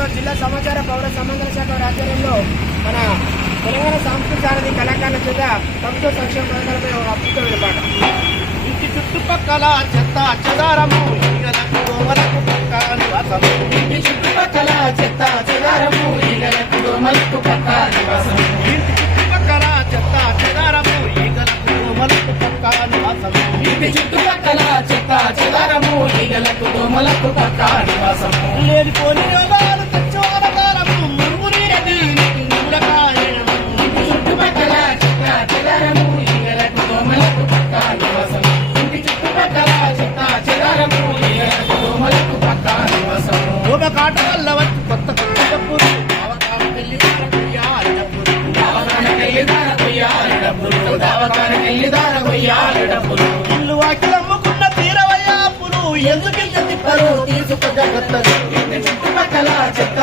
ఆధ్వర్యంలో జిల్లా సమాచార పౌర సంబంధాల శాఖ వారి ఆధ్వర్యంలో మన తెలంగాణ సాంస్కృతిక సారథి కళాకారుల చేత ప్రభుత్వ సంక్షేమ పథకాలపై ఒక అద్భుతమైన పాట. ఇంటి చుట్టుపక్కల చెత్త చెదారము పక్క నివాసము ఇంటి చుట్టుపక్కల చెత్త చెదారము ఈగలకు దోమలకు పక్క నివాసం ఇంటి చుట్టుపక్కల చెత్త చెదారము ఈగలకు దోమలకు పక్క నివాసము ఇంటి చుట్టుపక్కల చెత్త చెదారము ఈగలకు దోమలకు పక్క నివాసం లేనిపోని రోగాలు కాట వల్ల వచ్చి కొత్త కొత్త డబ్బులు అవకాశం పెళ్ళి కొయ్యాలి డబ్బులు దావకానకెళ్ళి దార కొయ్యాలి డబ్బులు దావకానకెళ్ళి దార కొయ్యాలి డబ్బులు ఇల్లు వాకిలమ్ముకున్న తీరవయ్యాపులు ఎందుకు తిప్పరు తీసుకు జాగ్రత్తలు చుట్టుపక్కల చెత్త